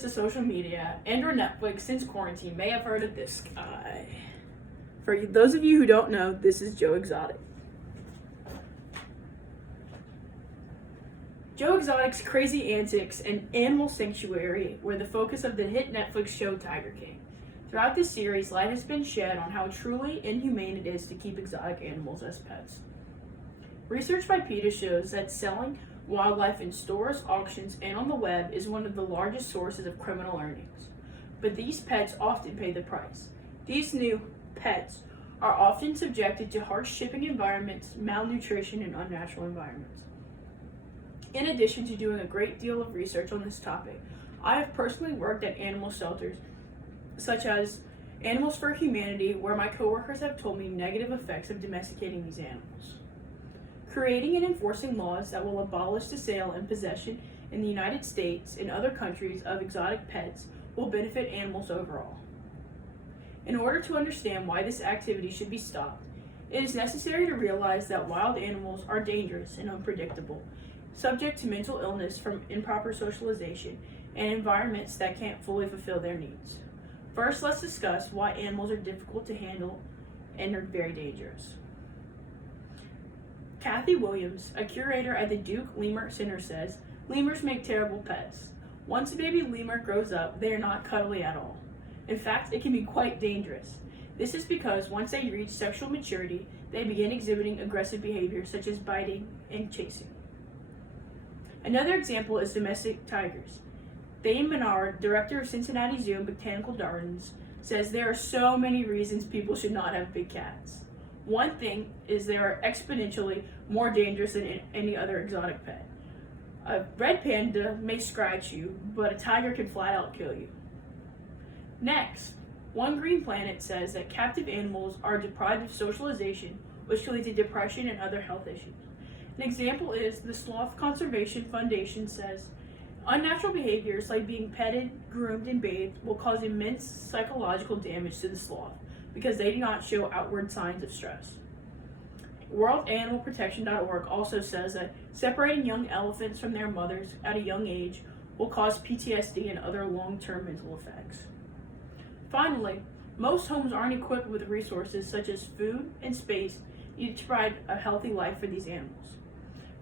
access to social media and or Netflix since quarantine may have heard of this guy. For those of you who don't know, this is Joe Exotic. Joe Exotic's crazy antics and animal sanctuary were the focus of the hit Netflix show Tiger King. Throughout this series, light has been shed on how truly inhumane it is to keep exotic animals as pets. Research by PETA shows that selling wildlife in stores, auctions, and on the web is one of the largest sources of criminal earnings. But these pets often pay the price. These new pets are often subjected to harsh shipping environments, malnutrition, and unnatural environments. In addition to doing a great deal of research on this topic, I have personally worked at animal shelters such as Animals for Humanity, where my coworkers have told me negative effects of domesticating these animals. Creating and enforcing laws that will abolish the sale and possession in the United States and other countries of exotic pets will benefit animals overall. In order to understand why this activity should be stopped, it is necessary to realize that wild animals are dangerous and unpredictable, subject to mental illness from improper socialization, and environments that can't fully fulfill their needs. First, let's discuss why animals are difficult to handle and are very dangerous. Kathy Williams, a curator at the Duke Lemur Center, says, "Lemurs make terrible pets. Once a baby lemur grows up, they are not cuddly at all. In fact, it can be quite dangerous. This is because once they reach sexual maturity, they begin exhibiting aggressive behavior such as biting and chasing." Another example is domestic tigers. Thane Menard, director of Cincinnati Zoo and Botanical Gardens, says there are so many reasons people should not have big cats. One thing is they are exponentially more dangerous than any other exotic pet. A red panda may scratch you, but a tiger can flat out kill you. Next, One Green Planet says that captive animals are deprived of socialization, which can lead to depression and other health issues. An example is the Sloth Conservation Foundation says, "Unnatural behaviors like being petted, groomed, and bathed will cause immense psychological damage to the sloth because they do not show outward signs of stress." WorldAnimalProtection.org also says that separating young elephants from their mothers at a young age will cause PTSD and other long-term mental effects. Finally, most homes aren't equipped with resources such as food and space needed to provide a healthy life for these animals.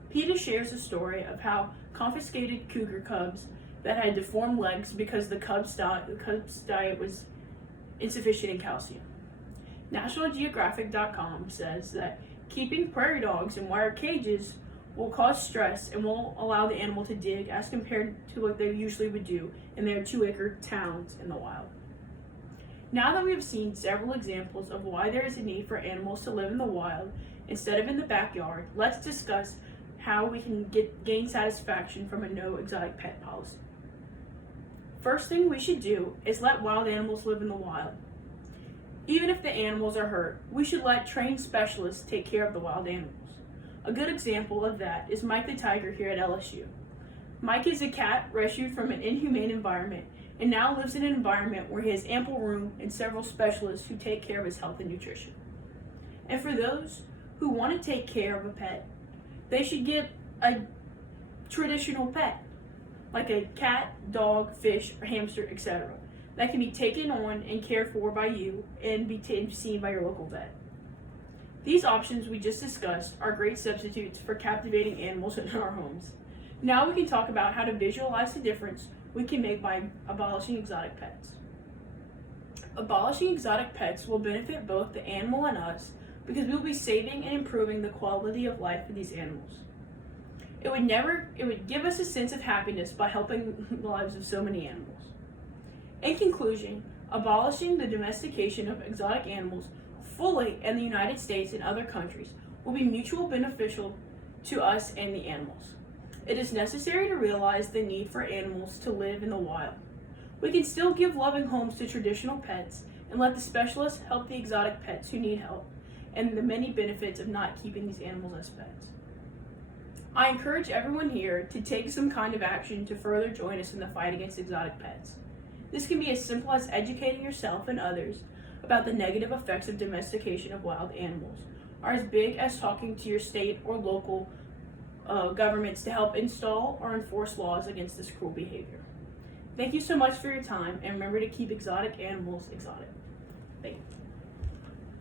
PETA shares a story of how confiscated cougar cubs that had deformed legs because the cub's diet was insufficient in calcium. NationalGeographic.com says that keeping prairie dogs in wire cages will cause stress and won't allow the animal to dig as compared to what they usually would do in their 2-acre towns in the wild. Now that we have seen several examples of why there is a need for animals to live in the wild instead of in the backyard, let's discuss how we can gain satisfaction from a no exotic pet policy. First thing we should do is let wild animals live in the wild. Even if the animals are hurt, we should let trained specialists take care of the wild animals. A good example of that is Mike the Tiger here at LSU. Mike is a cat rescued from an inhumane environment and now lives in an environment where he has ample room and several specialists who take care of his health and nutrition. And for those who want to take care of a pet, they should get a traditional pet, like a cat, dog, fish, or hamster, etc., that can be taken on and cared for by you and be seen by your local vet. These options we just discussed are great substitutes for captivating animals in our homes. Now we can talk about how to visualize the difference we can make by abolishing exotic pets. Abolishing exotic pets will benefit both the animal and us because we will be saving and improving the quality of life for these animals. It would give us a sense of happiness by helping the lives of so many animals. In conclusion, abolishing the domestication of exotic animals fully in the United States and other countries will be mutually beneficial to us and the animals. It is necessary to realize the need for animals to live in the wild. We can still give loving homes to traditional pets and let the specialists help the exotic pets who need help and the many benefits of not keeping these animals as pets. I encourage everyone here to take some kind of action to further join us in the fight against exotic pets. This can be as simple as educating yourself and others about the negative effects of domestication of wild animals, or as big as talking to your state or local governments to help install or enforce laws against this cruel behavior. Thank you so much for your time, and remember to keep exotic animals exotic.